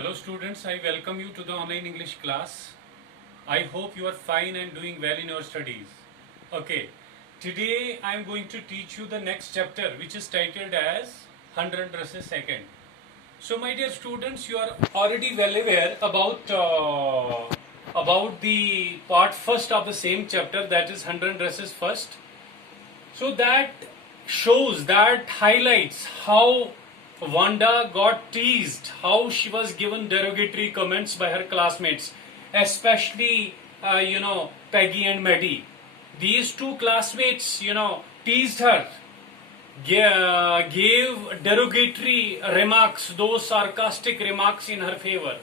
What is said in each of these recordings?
Hello students, I welcome you to the online English class. I hope you are fine and doing well in your studies. Okay, today I am going to teach you the next chapter which is titled as 100 dresses second. So my dear students, you are already well aware about the part first of the same chapter, that is 100 dresses first. So that shows, that highlights how Wanda got teased, how she was given derogatory comments by her classmates, especially Peggy and Maddie. These two classmates teased her, gave derogatory remarks, those sarcastic remarks in her favor.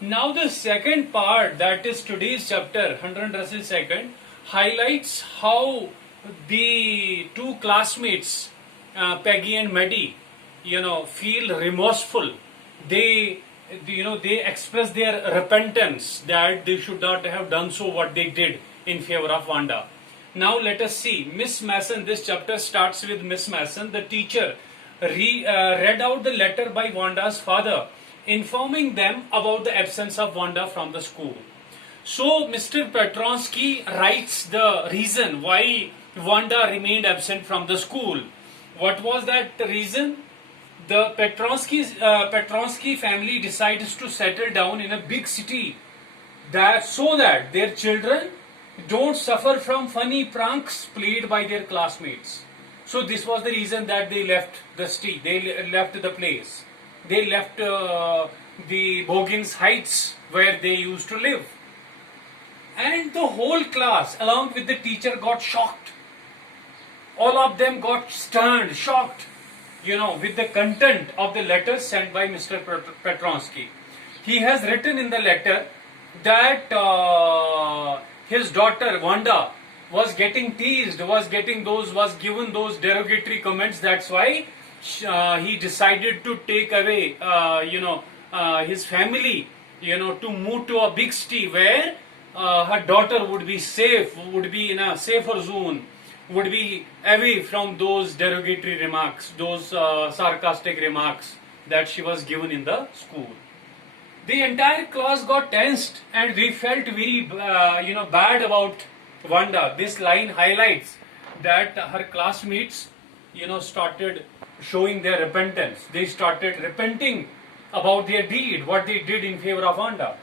Now the second part, that is today's chapter 100 dresses second, highlights how the two classmates, Peggy and Maddie, feel remorseful. They express their repentance that they should not have done so what they did in favor of Wanda. Now let us see. Miss Mason, this chapter starts with Miss Mason. The teacher read out the letter by Wanda's father, informing them about the absence of Wanda from the school. So Mr. Petronsky writes the reason why Wanda remained absent from the school. What was that reason? The Petronsky family decides to settle down in a big city, so that their children don't suffer from funny pranks played by their classmates. So this was the reason that they left the city, they left the place. They left the Bogins Heights where they used to live. And the whole class, along with the teacher, got shocked. All of them got stunned, shocked, with the content of the letter sent by Mr. Petronsky. He has written in the letter that his daughter Wanda was getting teased, was given those derogatory comments. That's why he decided to take away, his family, to move to a big city where her daughter would be safe, would be in a safer zone, would be away from those derogatory remarks, those sarcastic remarks that she was given in the school. The entire class got tensed and we felt very bad about Wanda. This line highlights that her classmates started showing their repentance. They started repenting about their deed, what they did in favor of Wanda.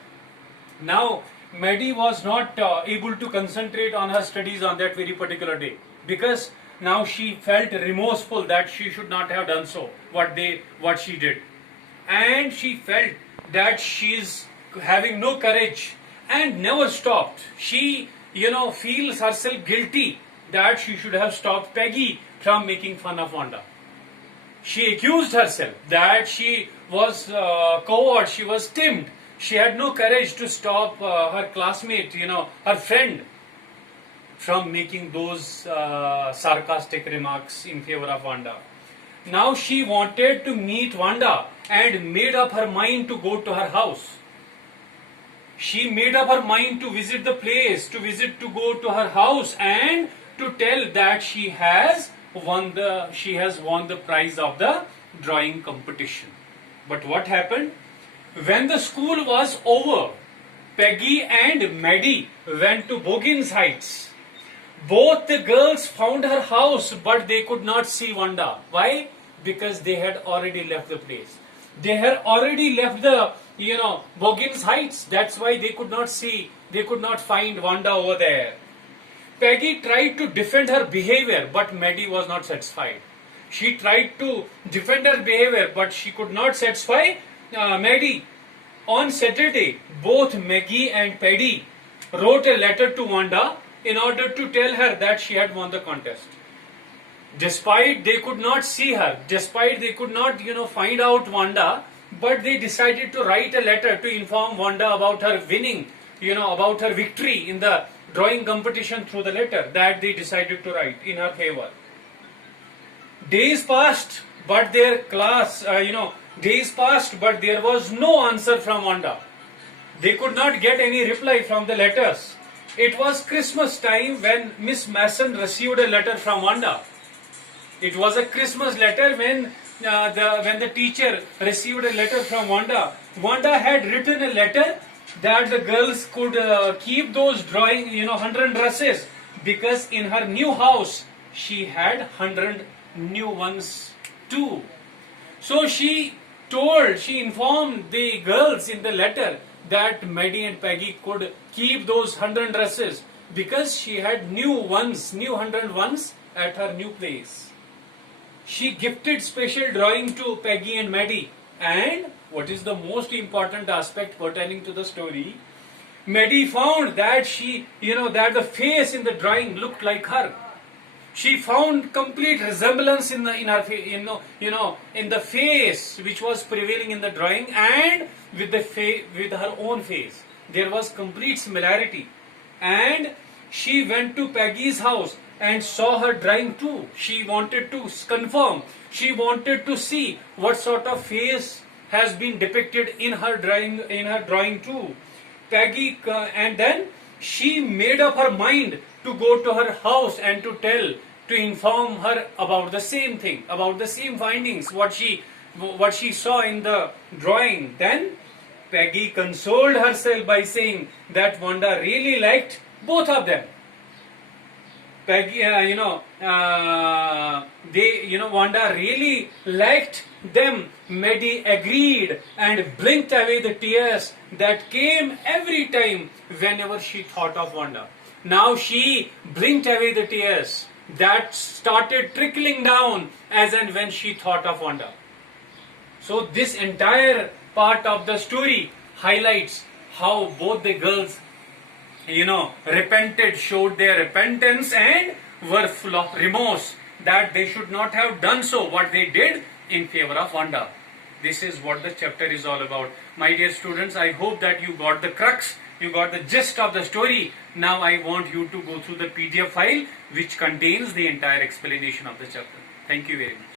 Now Maddie was not able to concentrate on her studies on that very particular day, because now she felt remorseful that she should not have done so, what she did. And she felt that she is having no courage and never stopped. She, feels herself guilty that she should have stopped Peggy from making fun of Wanda. She accused herself that she was coward, she was timid. She had no courage to stop her classmate, her friend, from making those sarcastic remarks in favor of Wanda. Now she wanted to meet Wanda and made up her mind to go to her house. She made up her mind to visit the place, to go to her house and to tell that she has won the prize of the drawing competition. But what happened? When the school was over, Peggy and Maddie went to Bogins Heights. Both the girls found her house, but they could not see Wanda. Why? Because they had already left the place. They had already left the, Bogins Heights. That's why they could not find Wanda over there. Peggy tried to defend her behavior, but Maddie was not satisfied. She tried to defend her behavior, but she could not satisfy Maddie. On Saturday, both Maggie and Paddy wrote a letter to Wanda in order to tell her that she had won the contest. Despite they could not see her, despite they could not find out Wanda, but they decided to write a letter to inform Wanda about her winning, about her victory in the drawing competition through the letter that they decided to write in her favor. Days passed, but there was no answer from Wanda. They could not get any reply from the letters. It was Christmas time when Miss Mason received a letter from Wanda. It was a Christmas letter when when the teacher received a letter from Wanda, Wanda had written a letter that the girls could keep those drawing, 100 dresses, because in her new house she had 100 new ones too. So she informed the girls in the letter that Maddie and Peggy could keep those 100 dresses because she had new 100 ones at her new place. She gifted special drawing to Peggy and Maddie, and what is the most important aspect pertaining to the story, Maddie found that that the face in the drawing looked like her. She found complete resemblance in the face which was prevailing in the drawing, and with her own face there was complete similarity. And she went to Peggy's house and saw her drawing too. She wanted to confirm. She wanted to see what sort of face has been depicted in her drawing too. Peggy and then she made up her mind to go to her house and to inform her about the same thing, about the same findings, what she saw in the drawing. Then Peggy consoled herself by saying that Wanda really liked both of them. Peggy, Wanda really liked them. Maddie agreed and blinked away the tears that came every time whenever she thought of Wanda. Now she blinked away the tears that started trickling down as and when she thought of Wanda. So this entire part of the story highlights how both the girls repented, showed their repentance, and were full of remorse that they should not have done so, what they did in favor of Wanda. This is what the chapter is all about. My dear students, I hope that you got the crux, you got the gist of the story. Now I want you to go through the PDF file which contains the entire explanation of the chapter. Thank you very much.